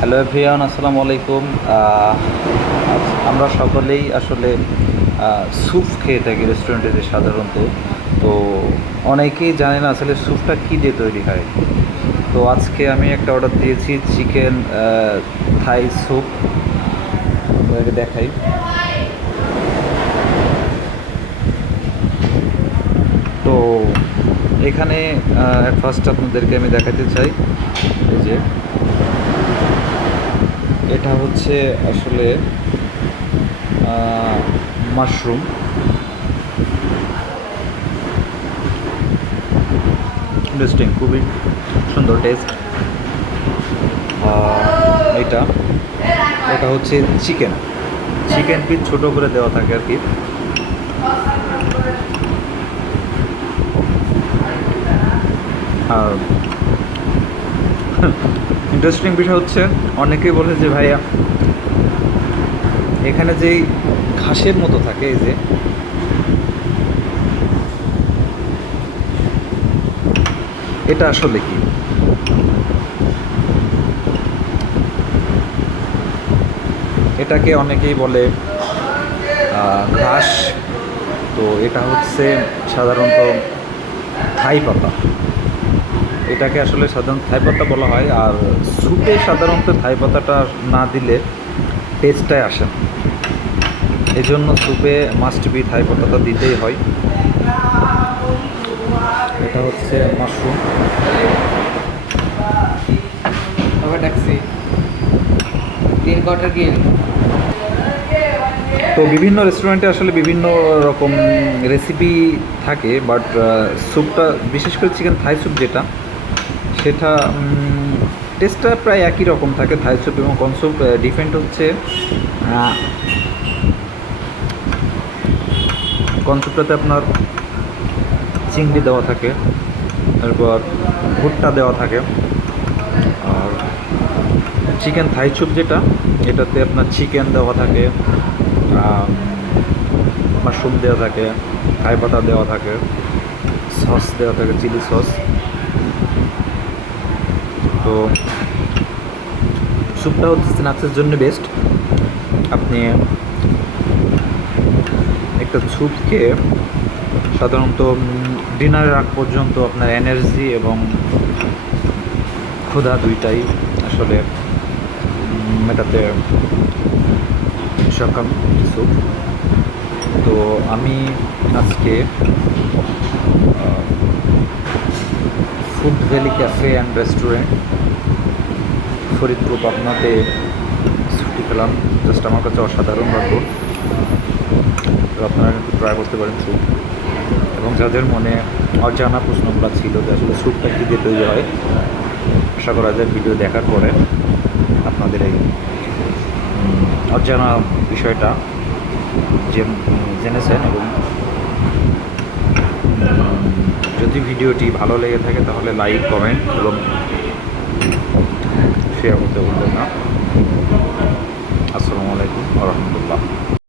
Hello everyone, আসসালামু আলাইকুম। আমরা সকলেই আসলে স্যুপ খেয়ে থাকি রেস্টুরেন্টে সাধারণত। তো অনেকেই জানে না আসলে স্যুপটা কী দিয়ে তৈরি হয়। তো আজকে আমি একটা অর্ডার দিয়েছি চিকেন থাই স্যুপ আপনাদেরকে দেখাই। তো এখানে ফার্স্ট আপনাদেরকে আমি দেখাতে চাই। এই যে এটা হচ্ছে আসলে মাশরুম ইন্টারেস্টিং খুবই সুন্দর টেস্ট এটা এটা হচ্ছে চিকেন চিকেন পিস ছোটো করে দেওয়া থাকে আর কি। আর ইন্টারেস্টিং বিষয় হচ্ছে, অনেকেই বলে যে ভাইয়া, এখানে যেই ঘাসের মতো থাকে, এই যে, এটা আসলে কি? এটাকে অনেকেই বলে ঘাস। তো এটা হচ্ছে সাধারণত থাই পাতা। এটাকে আসলে সাধারণত থাই পাতা বলা হয় আর স্যুপে সাধারণত থাই পাতাটা না দিলে টেস্টটাই আসে না। এই জন্য স্যুপে মাস্ট বি থাই পাতাটা দিতেই হয়। এটা হচ্ছে মাশরুম। তিন তো বিভিন্ন রেস্টুরেন্টে আসলে বিভিন্ন রকম রেসিপি থাকে বাট স্যুপটা বিশেষ করে চিকেন থাই স্যুপ যেটা সেটা টেস্টটা প্রায় একই রকম থাকে থাই স্যুপ এবং কর্ন স্যুপ হচ্ছে। কর্ন স্যুপটাতে আপনার চিংড়ি দেওয়া থাকে, তারপর ভুট্টা দেওয়া থাকে, আর চিকেন থাই স্যুপ যেটা, এটাতে আপনার চিকেন দেওয়া থাকে মাশরুম দেওয়া থাকে থাই পাতা দেওয়া থাকে সস দেওয়া থাকে চিলি সস তো স্যুপটা হচ্ছে স্ন্যাক্সের জন্য বেস্ট আপনি একটা স্যুপ খেয়ে সাধারণত ডিনারের আগ পর্যন্ত আপনার এনার্জি এবং ক্ষুধা দুইটাই আসলে মেটাতে সক্ষম স্যুপ। তো আমি আজকে valley cafe and restaurant. Faridpur পাবনাতে ছুটি খেলাম জাস্ট আমার কাছে অসাধারণ লাগল আপনারা কিন্তু ট্রাই করতে পারেন স্যুপ এবং যাদের মনে অজানা প্রশ্নগুলো ছিল যে আসলে স্যুপটা কী দিয়ে তৈরি হয়, আশা করা যায় ভিডিও দেখার পরে আপনাদের এই অজানা বিষয়টা জেনেছেন এবং যদি ভিডিওটি ভালো লেগে থাকে তাহলে লাইক, কমেন্ট এবং শেয়ার করতে বলবেন না। আসসালামু আলাইকুম রহমতুল্লাহ।